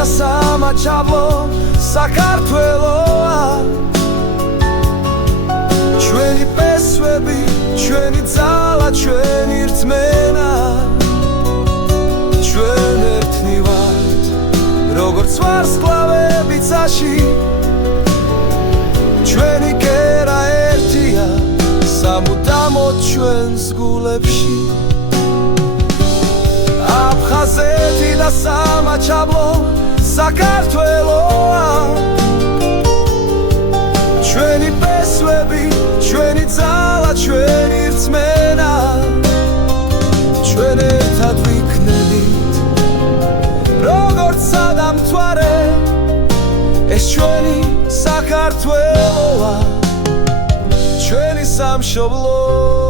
და სამაჩაბლო საქართველოა ჩვენი პესვები, ჩვენი ძალა, ჩვენი რწმენა ჩვენ ერთნი ვართ როგორც ვარსკვლავები ცაში ჩვენი კერა ერთია სამუდამოდ ჩვენს გულებში აფხაზეთი და სამაჩაბლო საქართველოა ჩვენი პესვები, ჩვენი ძალა, ჩვენი რწმენა ჩვენ ერთად ვიქნებით როგორც სადამთვარე ეს ჩვენი საქართველოა ჩვენი სამშობლო